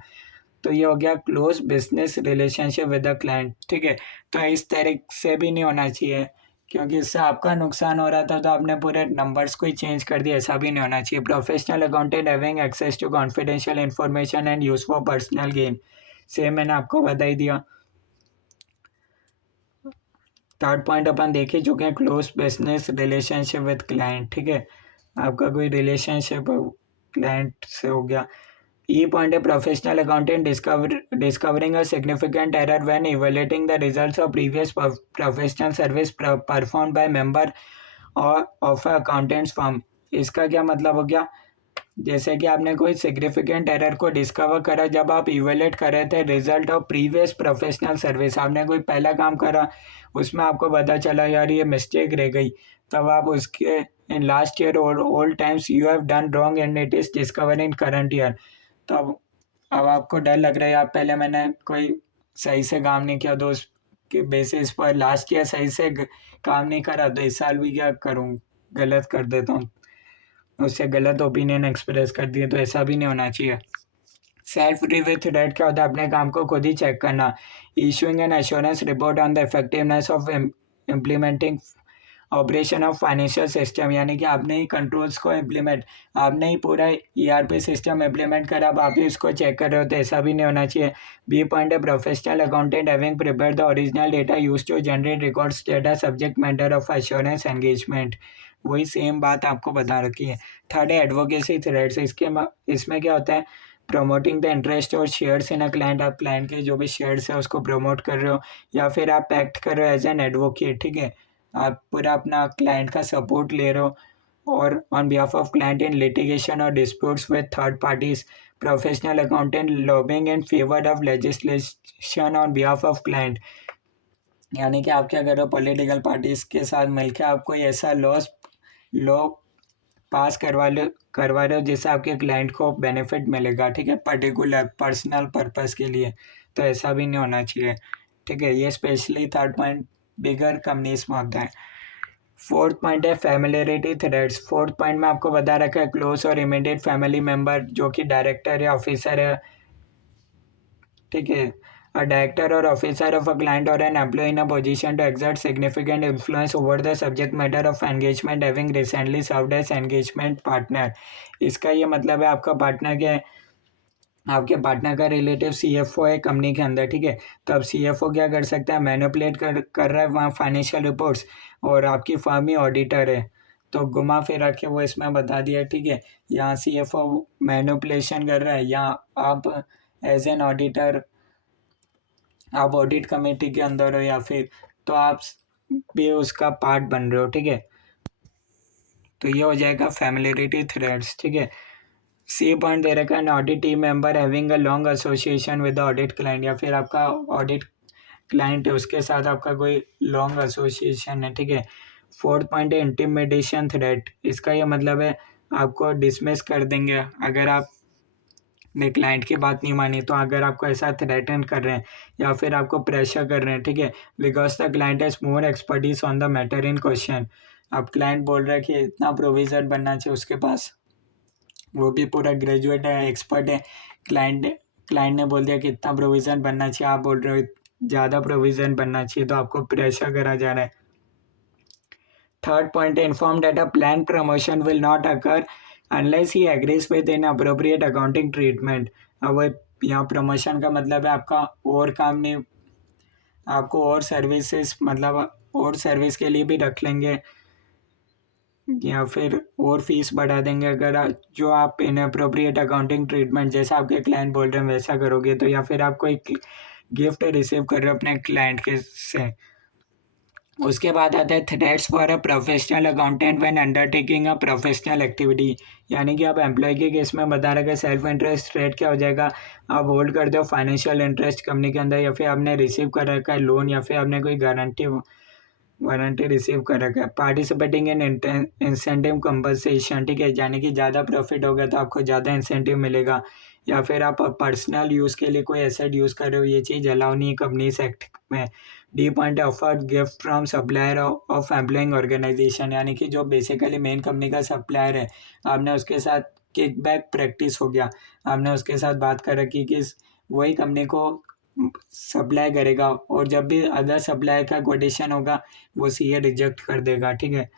तो ये हो गया close business relationship with the client, ठीक है। तो इस तरह से भी नहीं होना चाहिए क्योंकि इससे आपका नुकसान हो रहा था तो आपने पूरे नंबर्स को ही चेंज कर दिया, ऐसा भी नहीं होना चाहिए। Professional accountant having access to confidential information and use for personal gain, same मैंने आपको बता ही दिया। थर्ड पॉइंट अपन देख ही चुके हैं, close business relationship with client, ठीक है, आपका कोई रिलेशनशिप क्लाइंट से हो गया। ई पॉइंट है professional accountant discovering a significant error when evaluating the results of previous professional service perform by member और ऑफ अकाउंटेंट्स फर्म। इसका क्या मतलब हो गया? जैसे कि आपने कोई सिग्निफिकेंट एरर को डिस्कवर करा जब आप इवेलेट कर रहे थे result of previous professional service, आपने कोई पहला काम करा उसमें आपको पता चला यार ये मिस्टेक रह गई, तब आप उसके इन लास्ट ईयर और old times you have done wrong and it is discover in current year. तो अब आपको डर लग रहा है यार पहले मैंने कोई सही से काम नहीं किया तो के बेसिस पर लास्ट ईयर सही से काम नहीं करा तो इस साल भी क्या करूँ, गलत कर देता हूँ, उससे गलत ओपिनियन एक्सप्रेस कर दिए, तो ऐसा भी नहीं होना चाहिए। सेल्फ रिव्यू थ्रेड क्या होता है? अपने काम को खुद ही चेक करना। Issuing N assurance report on the effectiveness of implementing operation of financial system, यानी कि आपने ही कंट्रोल्स को इम्प्लीमेंट, आपने ही पूरा ईआरपी सिस्टम इम्प्लीमेंट करा, अब आप ही उसको चेक कर रहे हो, तो ऐसा भी नहीं होना चाहिए। बी पॉइंट है professional accountant having prepare the original data use to generate records data subject matter of assurance engagement, वही सेम बात आपको बता रखी है। थर्ड है एडवोकेसी थ्रेड्स, इसमें क्या होता है? प्रमोटिंग द इंटरेस्ट और शेयर्स इन अ क्लाइंट, आप क्लाइंट के जो भी शेयर्स है उसको प्रमोट कर रहे हो, या फिर आप एक्ट कर रहे हो एज एन एडवोकेट, ठीक है, आप पूरा अपना क्लाइंट का सपोर्ट ले रहे हो, और on behalf of client in litigation और disputes with third parties, professional accountant lobbying in favour of legislation on behalf of client, यानी कि आप क्या कर रहे हो? पॉलिटिकल पार्टीज के साथ मिलकर आप कोई ऐसा लॉ पास करवा रहे हो जिससे आपके क्लाइंट को बेनिफिट मिलेगा, ठीक है, पर्टिकुलर पर्सनल पर्पस के लिए, तो ऐसा भी नहीं होना चाहिए, ठीक है। ये specially third point bigger companies में होता है। फोर्थ पॉइंट है फैमिलियरिटी थ्रेड्स। फोर्थ पॉइंट में आपको बता रखा है क्लोज और इमीडिएट फैमिली मेंबर, जो कि डायरेक्टर या ऑफिसर है, ठीक है, a director or officer of a client or an employee in a position to exert significant influence over the subject matter of engagement having recently served as engagement partner। इसका ये मतलब है आपका partner क्या है? आपके पार्टनर का relative CFO है कंपनी के अंदर, ठीक है, तो अब सीएफओ क्या कर सकता है? मैनिपुलेट कर रहा है वहाँ फाइनेंशियल रिपोर्ट्स, और आपकी फर्म ही ऑडिटर है, तो घुमा फिरा के वो इसमें बता दिया, ठीक है, यहाँ सीएफओ मैनिपुलेशन कर रहा है, या आप एज एन ऑडिटर, आप ऑडिट कमेटी के अंदर हो, या फिर तो आप भी उसका पार्ट बन रहे हो, ठीक है, तो ये हो जाएगा फैमिलियरिटी थ्रेड्स, ठीक है। सी पॉइंट दे रखा है audit team member having a long association with the audit client, या फिर आपका ऑडिट क्लाइंट है उसके साथ आपका कोई लॉन्ग एसोसिएशन है, ठीक है। फोर्थ पॉइंट है इंटिमिडेशन थ्रेट, इसका ये मतलब है आपको डिसमिस कर देंगे अगर आप ने क्लाइंट की बात नहीं मानी, तो अगर आपको ऐसा थ्रेटन कर रहे हैं या फिर आपको प्रेशर कर रहे हैं, ठीक है, because the client has more expertise on the matter in question, अब क्लाइंट बोल रहा है कि इतना प्रोविजन बनना चाहिए उसके पास, वो भी पूरा ग्रेजुएट है, एक्सपर्ट है, क्लाइंट क्लाइंट ने बोल दिया कि इतना प्रोविज़न बनना चाहिए, आप बोल रहे हो ज़्यादा प्रोविज़न बनना चाहिए, तो आपको प्रेशर करा जा रहा है। थर्ड पॉइंट है inform that a plan promotion will not occur unless he agrees with in appropriate accounting treatment. अब वो यहाँ प्रमोशन का मतलब है आपका और काम नहीं, आपको और सर्विसेज मतलब और सर्विस के लिए भी रख लेंगे, या फिर और फीस बढ़ा देंगे अगर जो आप इनअप्रोप्रिएट अकाउंटिंग ट्रीटमेंट जैसा आपके क्लाइंट बोल रहे हैं वैसा करोगे, तो या फिर आप कोई गिफ्ट रिसीव कर रहे हो अपने क्लाइंट के से। उसके बाद आता है threats for a professional accountant when undertaking a professional activity, यानी कि आप एम्प्लॉय के केस में बता रहे सेल्फ इंटरेस्ट थ्रेट क्या हो जाएगा? आप होल्ड करते हो फाइनेंशियल इंटरेस्ट कंपनी के अंदर, या फिर आपने रिसीव कर रखा है लोन, या फिर आपने कोई वारंटी रिसीव कर रखा है। पार्टिसिपेटिंग इन इंसेंटिव कंपनसेशन, ठीक है, यानी कि ज़्यादा प्रॉफिट होगा तो आपको ज़्यादा इंसेंटिव मिलेगा, या फिर आप पर्सनल यूज़ के लिए कोई एसेट यूज़ कर रहे हो, ये चीज़ अलाउ नहीं है कंपनीज एक्ट में। D point offer gift from supplier of employing organisation, यानी कि जो बेसिकली मेन कंपनी का सप्लायर है, आपने उसके साथ किकबैक प्रैक्टिस हो गया, आपने उसके साथ बात कर रखी कि वही कंपनी को सप्लाई करेगा, और जब भी अदर सप्लाई का कोटेशन होगा वो सीए रिजेक्ट कर देगा, ठीक है।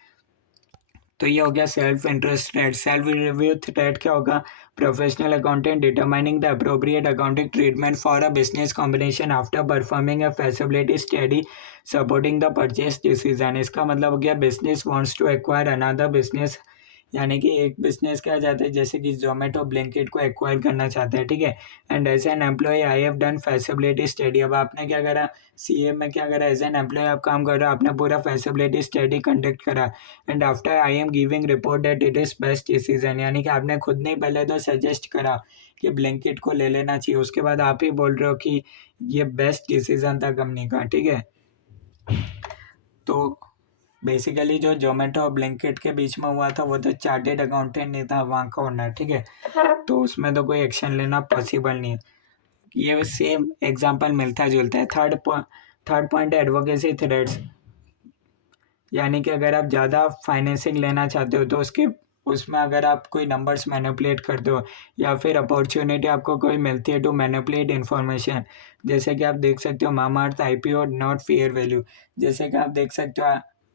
तो ये हो गया self interest rate. Self review rate क्या होगा? Professional accountant determining the appropriate accounting treatment for a business combination after performing a facility study supporting the purchase decision. इसका मतलब हो गया business wants to acquire another business, यानी कि एक business क्या चाहते हैं, जैसे कि जोमेटो ब्लिंकिट को एक्वायर करना चाहते हैं, ठीक है। And as an employ I have done facility study, अब आपने क्या करा? सीए में क्या करा? एज एन एम्प्लॉय आप काम कर रहे हो, आपने पूरा फैसिलिटी स्टडी कंडक्ट करा, and after I am giving report that it is best decision, यानी कि आपने खुद नहीं पहले तो सजेस्ट करा कि ब्लिंकिट को ले लेना चाहिए, उसके बाद आप ही बोल रहे हो कि ये बेस्ट डिसीजन था कंपनी का, ठीक है। तो बेसिकली जो जोमेटो और ब्लिंकिट के बीच में हुआ था वो तो चार्टेड अकाउंटेंट नहीं था, वहाँ का ओनर, ठीक है, तो उसमें तो कोई एक्शन लेना पॉसिबल नहीं है। ये सेम एग्जांपल मिलता जुलता है। थर्ड थर्ड पॉइंट है एडवोकेसी थ्रेड्स, यानी कि अगर आप ज़्यादा फाइनेंसिंग लेना चाहते हो तो उसमें अगर आप कोई नंबर्स मैनिपुलेट करते हो या फिर अपॉर्चुनिटी आपको कोई मिलती है टू मैनिपुलेट इन्फॉर्मेशन, जैसे कि आप देख सकते हो Mamaearth IPO not fair value, जैसे कि आप देख सकते हो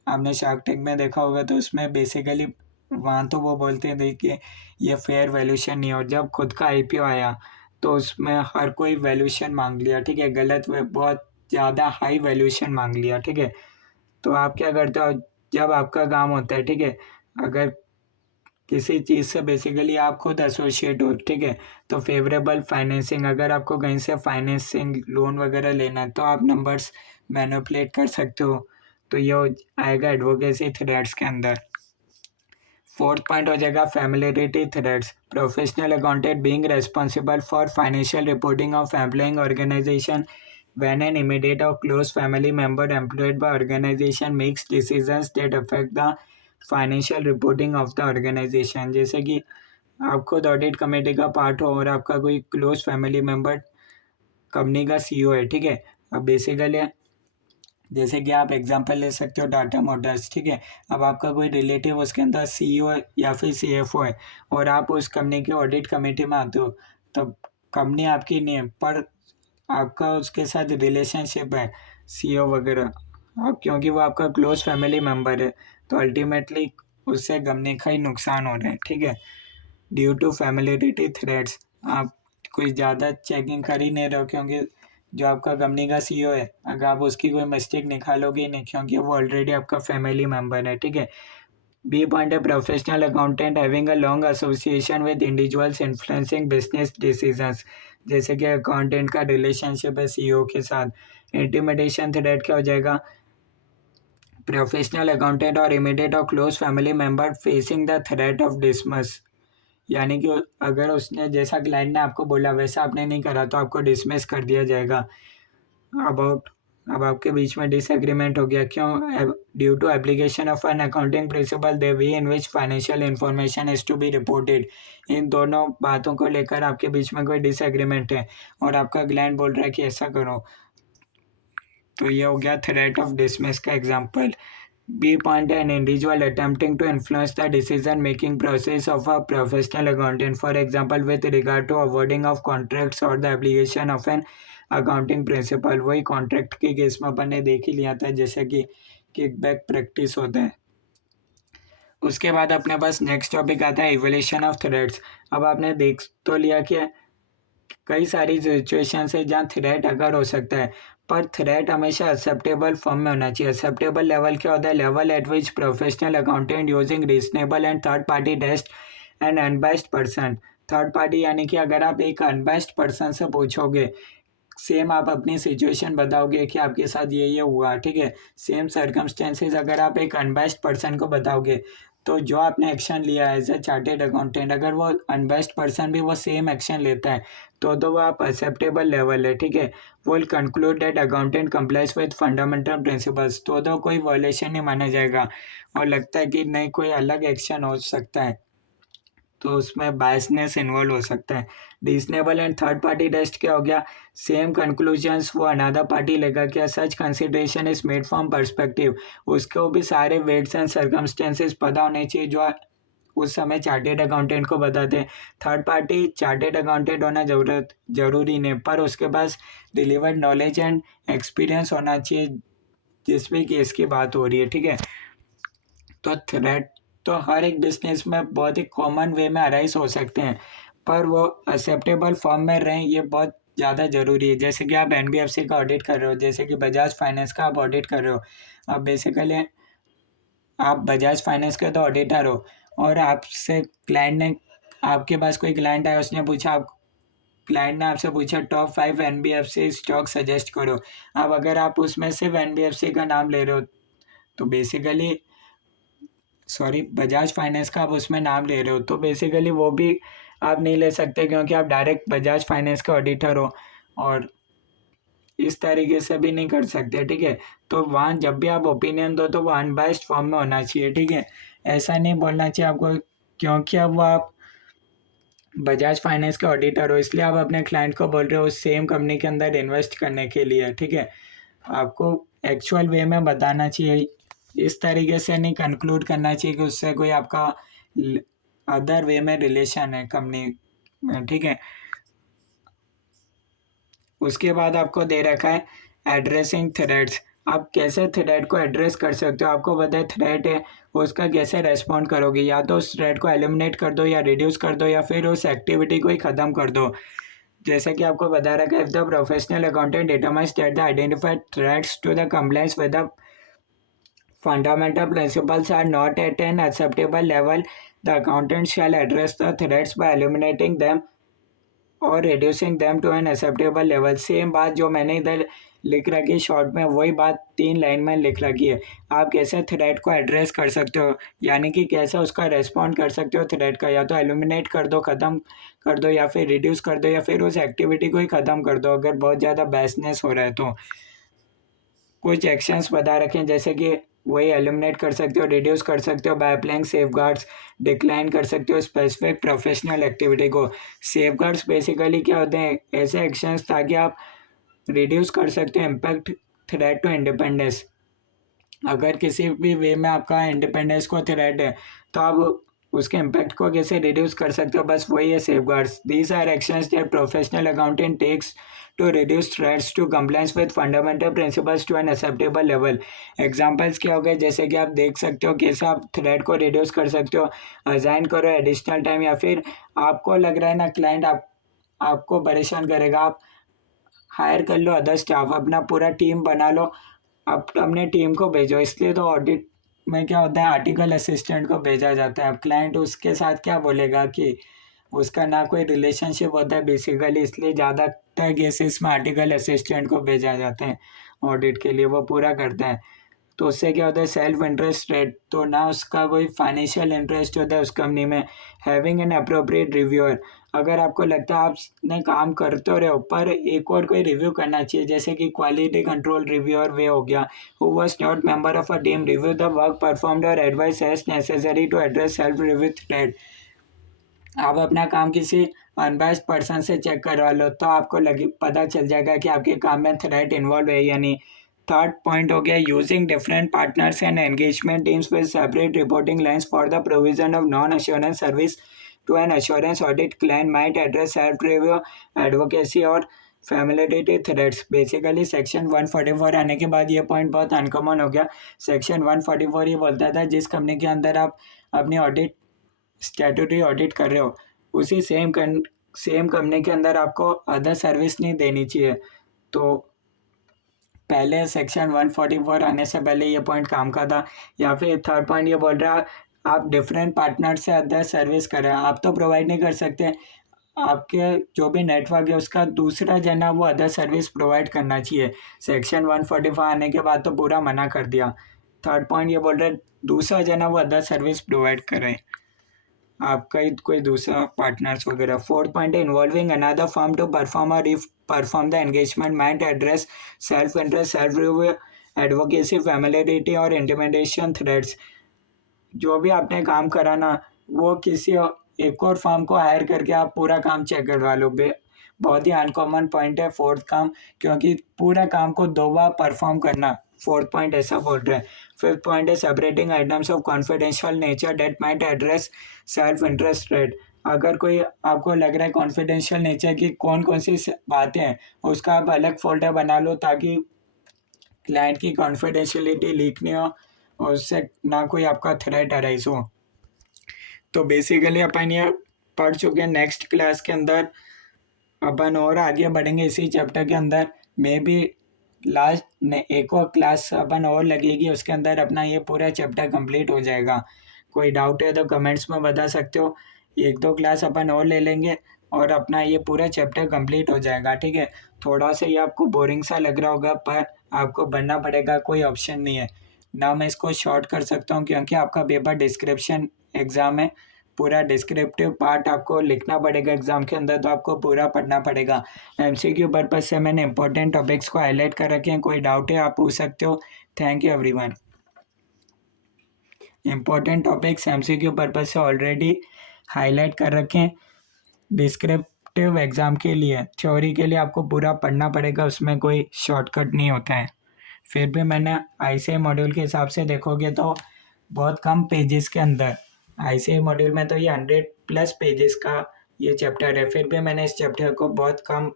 आपने शार्क टैंक में देखा होगा, तो उसमें बेसिकली वहाँ तो वो बोलते हैं देखिए ये फेयर वैल्यूशन नहीं है, और जब खुद का आईपीओ आया तो उसमें हर कोई वैल्यूशन मांग लिया, ठीक है, गलत बहुत ज़्यादा हाई वैल्यूशन मांग लिया, ठीक है। तो आप क्या करते हो जब आपका काम होता है, ठीक है, अगर किसी चीज़ से बेसिकली आप खुद एसोसिएट हो, ठीक है, तो फेवरेबल फाइनेंसिंग, अगर आपको कहीं से फाइनेंसिंग लोन वगैरह लेना है तो आप नंबर्स मैनिपुलेट कर सकते हो, तो ये आएगा एडवोकेसी थ्रेड्स के अंदर। फोर्थ पॉइंट हो जाएगा familiarity threads, professional accountant being responsible for financial reporting of employing organisation when an immediate or close family member employed by organization makes decisions that affect the financial reporting of the organisation, जैसे कि आप खुद audit committee का part हो और आपका कोई close family member company का सीईओ है, ठीक है। अब बेसिकली जैसे कि आप एग्जांपल ले सकते हो टाटा मोटर्स, ठीक है, अब आपका कोई रिलेटिव उसके अंदर सीईओ या फिर सीएफओ है और आप उस कंपनी के ऑडिट कमेटी में आते हो, तब कंपनी आपकी नहीं है पर आपका उसके साथ रिलेशनशिप है सीईओ वगैरह, अब क्योंकि वो आपका क्लोज फैमिली मेम्बर है तो अल्टीमेटली उससे कंपनी का ही नुकसान हो रहा है, ठीक है, ड्यू टू फैमिलियरिटी थ्रेड्स। आप कोई ज़्यादा चेकिंग कर ही नहीं रहे हो क्योंकि जो आपका कंपनी का सीईओ है, अगर आप उसकी कोई मिस्टेक निकालोगे ही नहीं क्योंकि वो ऑलरेडी आपका फैमिली मेम्बर है, ठीक है। बी पॉइंट है professional accountant having a long association with individuals influencing business decisions, जैसे कि अकाउंटेंट का रिलेशनशिप है सीईओ के साथ। इंटिमिडेशन थ्रेट क्या हो जाएगा, प्रोफेशनल अकाउंटेंट और इमीडिएट और close family member facing the threat of dismiss, यानी कि अगर उसने जैसा क्लाइंट ने आपको बोला वैसा आपने नहीं करा तो आपको डिसमिस कर दिया जाएगा। अबाउट अब आपके बीच में डिसएग्रीमेंट हो गया, क्यों, due to application of an accounting principle the way in which financial information is to be reported, इन दोनों बातों को लेकर आपके बीच में कोई डिसएग्रीमेंट है और आपका क्लाइंट बोल रहा है कि ऐसा करो, तो ये हो गया थ्रेट ऑफ डिसमिस का example. B point an individual attempting to influence the decision making process of a professional accountant, for example with regard to awarding of contracts और the application of an accounting principle, वही contract के case में अपन ने देख ही लिया था जैसे कि किकबैक प्रैक्टिस होता है। उसके बाद अपने पास नेक्स्ट टॉपिक आता है इवोल्यूशन ऑफ थ्रेड्स। अब आपने देख तो लिया कि कई सारी सिचुएशन है जहाँ थ्रेट अगर हो सकता है, पर थ्रेट हमेशा एक्सेप्टेबल फॉर्म में होना चाहिए। एक्सेप्टेबल लेवल क्या होता है, level at which professional accountant using reasonable and third party test and unbiased person, third party यानी कि अगर आप एक अनबाइस्ड पर्सन से पूछोगे, सेम आप अपनी सिचुएशन बताओगे कि आपके साथ ये हुआ, ठीक है, सेम सर्कमस्टेंसेज अगर आप एक अनबाइस्ड पर्सन को बताओगे तो जो आपने एक्शन लिया है एज ए चार्टेड अकाउंटेंट, अगर वो अनबेस्ट पर्सन भी वो सेम एक्शन लेता है तो वो आप एक्सेप्टेबल लेवल है, ठीक है। वो will conclude that accountant complies with fundamental principles, तो कोई वायलेशन नहीं माना जाएगा और लगता है कि नहीं कोई अलग एक्शन हो सकता है तो उसमें बायसनेस इन्वॉल्व हो सकता है। Reasonable and third party test क्या हो गया, सेम कंक्लूजन्स वो अनदर पार्टी लेगा क्या, such consideration is made from perspective, उसको भी सारे वेट्स एंड सर्कमस्टेंसेस पता होने चाहिए जो उस समय चार्टेड अकाउंटेंट को बताते हैं। थर्ड पार्टी चार्टेड अकाउंटेंट होना जरूरी नहीं, पर उसके पास डिलीवर्ड नॉलेज एंड एक्सपीरियंस होना चाहिए जिसमें केस की बात हो रही है, ठीक है। तो थ्रेट तो हर एक बिजनेस में बहुत ही कॉमन वे में अराइज हो सकते हैं, पर वो एक्सेप्टेबल फॉर्म में रहें ये बहुत ज़्यादा ज़रूरी है। जैसे कि आप एनबीएफसी का ऑडिट कर रहे हो, जैसे कि बजाज फाइनेंस का आप ऑडिट कर रहे हो, अब बेसिकली आप बजाज फाइनेंस के तो ऑडिटर हो और आपसे क्लाइंट ने, आपके पास कोई क्लाइंट आया उसने पूछा, आप क्लाइंट ने आपसे पूछा टॉप 5 एनबीएफसी स्टॉक सजेस्ट करो, अब अगर आप उसमें सिर्फ एनबीएफसी का नाम ले रहे हो तो बेसिकली बजाज फाइनेंस का आप उसमें नाम ले रहे हो तो बेसिकली वो भी आप नहीं ले सकते क्योंकि आप डायरेक्ट बजाज फाइनेंस का ऑडिटर हो और इस तरीके से भी नहीं कर सकते, ठीक है। तो वहाँ जब भी आप ओपिनियन दो तो वो अनबाइस्ड फॉर्म में होना चाहिए, ठीक है, ऐसा नहीं बोलना चाहिए आपको क्योंकि अब वो आप बजाज फाइनेंस के ऑडिटर हो इसलिए आप अपने क्लाइंट को बोल रहे हो सेम कंपनी के अंदर इन्वेस्ट करने के लिए, ठीक है। आपको एक्चुअल वे में बताना चाहिए, इस तरीके से नहीं कंक्लूड करना चाहिए कि उससे कोई आपका अदर वे में रिलेशन है कंपनी में, ठीक है। उसके बाद आपको दे रखा है एड्रेसिंग थ्रेड्स। आप कैसे थ्रेड को एड्रेस कर सकते हो, आपको पता है थ्रेड है, उसका कैसे रेस्पॉन्ड करोगे, या तो उस थ्रेड को एलिमिनेट कर दो या रिड्यूस कर दो या फिर उस एक्टिविटी को ही ख़त्म कर दो। जैसे कि आपको बता रखा है, if the professional accountant determines that the identified threads to the compliance with the fundamental principles are not at an acceptable level, the accountant shall address the threats by eliminating them और reducing them to an acceptable level. Same बात जो मैंने इधर लिख रखी है short में, वही बात 3 लाइन में लिख रखी है। आप कैसे थ्रेड को एड्रेस कर सकते हो, यानी कि कैसे उसका रेस्पॉन्ड कर सकते हो थ्रेड का, या तो एलिमिनेट कर दो, ख़त्म कर दो, या फिर रिड्यूस कर दो, या फिर उस एक्टिविटी को ही ख़त्म कर दो अगर बहुत ज़्यादा बैसनेस हो रहा है तो। कुछ एक्शंस बता रखे हैं, जैसे कि वही एलिमिनेट कर सकते हो, रिड्यूस कर सकते हो बाय अप्लाइंग सेफगार्ड्स, डिक्लाइन कर सकते हो स्पेसिफिक प्रोफेशनल एक्टिविटी को। सेफगार्ड्स बेसिकली क्या होते हैं, ऐसे एक्शंस ताकि आप रिड्यूस कर सकते हो इम्पैक्ट थ्रेट टू इंडिपेंडेंस। अगर किसी भी वे में आपका इंडिपेंडेंस को थ्रेट है तो आप उसके इम्पैक्ट को कैसे रिड्यूस कर सकते हो, बस वही है safeguards. These are actions that professional accountant takes to reduce threats to compliance with fundamental principles to an acceptable level. Examples क्या हो गए, जैसे कि आप देख सकते हो कैसे आप थ्रेड को रिड्यूस कर सकते हो, असाइन करो एडिशनल टाइम, या फिर आपको लग रहा है ना क्लाइंट आपको परेशान करेगा, आप हायर कर लो अदर स्टाफ, अपना पूरा टीम बना लो, आप अपने टीम को भेजो। इसलिए तो ऑडिट में क्या होता है, आर्टिकल असिस्टेंट को भेजा जाता है। अब क्लाइंट उसके साथ क्या बोलेगा कि उसका ना कोई रिलेशनशिप होता है बेसिकली, इसलिए ज़्यादातर केसेस में आर्टिकल असिस्टेंट को भेजा जाता है ऑडिट के लिए, वो पूरा करता है। तो उससे क्या होता है, सेल्फ इंटरेस्ट रेट, तो ना उसका कोई फाइनेंशियल इंटरेस्ट होता है उस कंपनी में। हैविंग एन अप्रोप्रिएट रिव्यूअर, अगर आपको लगता है आपने काम करते रहे पर एक और कोई रिव्यू करना चाहिए, जैसे कि क्वालिटी कंट्रोल रिव्यूअर वे हो गया, who was not member of a team, review the work performed और advise as necessary to address self review threat. आप अपना काम किसी अनबायस्ड पर्सन से चेक करवा लो तो आपको लगे पता चल जाएगा कि आपके काम में थ्रेट इन्वॉल्व है या नहीं। थर्ड पॉइंट हो गया using different partners and engagement teams with separate reporting lines for the provision of non assurance service to an assurance audit. Client might address self review advocacy और familiarity threads. Basically section 144 आने के बाद ये point बहुत uncommon हो गया। Section 144 ये बोलता था जिस कंपनी के अंदर आप अपनी ऑडिट स्टैट्यूटरी ऑडिट कर रहे हो, उसी सेम कंपनी के अंदर आपको अदर सर्विस नहीं देनी चाहिए। तो पहले सेक्शन 144 आने से पहले ये पॉइंट काम का था। या फिर थर्ड पॉइंट ये बोल रहा है आप डिफरेंट पार्टनर से अदर सर्विस कर रहे हैं, आप तो प्रोवाइड नहीं कर सकते, आपके जो भी नेटवर्क है उसका दूसरा जना वो अदर सर्विस प्रोवाइड करना चाहिए। सेक्शन 145 आने के बाद तो पूरा मना कर दिया। थर्ड पॉइंट ये बोल रहे दूसरा जना वो अदर सर्विस प्रोवाइड करें, आपका ही कोई दूसरा पार्टनर्स वगैरह। फोर्थ पॉइंट है involving another firm to perform और if perform the engagement might address self interest, self review, advocacy, familiarity और इंटिमिडेशन थ्रेड्स। जो भी आपने काम कराना वो किसी एक और फर्म को हायर करके आप पूरा काम चेक करवा लो। बहुत ही अनकॉमन पॉइंट है फोर्थ काम, क्योंकि पूरा काम को 2 बार परफॉर्म करना, फोर्थ पॉइंट ऐसा बोल रहा है। फिफ्थ पॉइंट है separating items of confidential nature that might address self interest rate. अगर कोई आपको लग रहा है कॉन्फिडेंशियल नेचर की कौन कौन सी बातें हैं, उसका आप अलग फोल्डर बना लो ताकि क्लाइंट की कॉन्फिडेंशियलिटी लीक नहीं हो और उससे ना कोई आपका थ्रेट अराइज हो। तो बेसिकली अपन ये पढ़ चुके हैं। नेक्स्ट क्लास के अंदर अपन और आगे बढ़ेंगे इसी चैप्टर के अंदर। मे बी लास्ट एक और क्लास अपन और लगेगी, उसके अंदर अपना ये पूरा चैप्टर कंप्लीट हो जाएगा। कोई डाउट है तो कमेंट्स में बता सकते हो। 1-2 क्लास अपन और ले लेंगे और अपना ये पूरा चैप्टर कंप्लीट हो जाएगा, ठीक है। थोड़ा सा ये आपको बोरिंग सा लग रहा होगा पर आपको बनना पड़ेगा, कोई ऑप्शन नहीं है। ना मैं इसको शॉर्ट कर सकता हूँ क्योंकि आपका पेपर डिस्क्रिप्शन एग्ज़ाम है, पूरा डिस्क्रिप्टिव पार्ट आपको लिखना पड़ेगा एग्ज़ाम के अंदर, तो आपको पूरा पढ़ना पड़ेगा। एमसीक्यू पर्पज़ से मैंने इंपॉर्टेंट टॉपिक्स को हाईलाइट कर रखे हैं, कोई डाउट है आप पूछ सकते हो। Thank you everyone. Important topics MCQ purpose से ऑलरेडी हाईलाइट कर रखे हैं। डिस्क्रिप्टिव एग्ज़ाम के लिए, थ्योरी के लिए आपको पूरा पढ़ना पड़ेगा, उसमें कोई शॉर्टकट नहीं होता है। फिर भी मैंने ICAI मॉड्यूल के हिसाब से देखोगे तो बहुत कम पेजेस के अंदर, ICAI मॉड्यूल में तो ये 100+ पेजेस का ये चैप्टर है, फिर भी मैंने इस चैप्टर को बहुत कम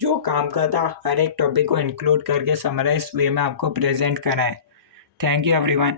जो काम का था हर एक टॉपिक को इंक्लूड करके समराइज वे में आपको प्रेजेंट करा है। Thank you everyone.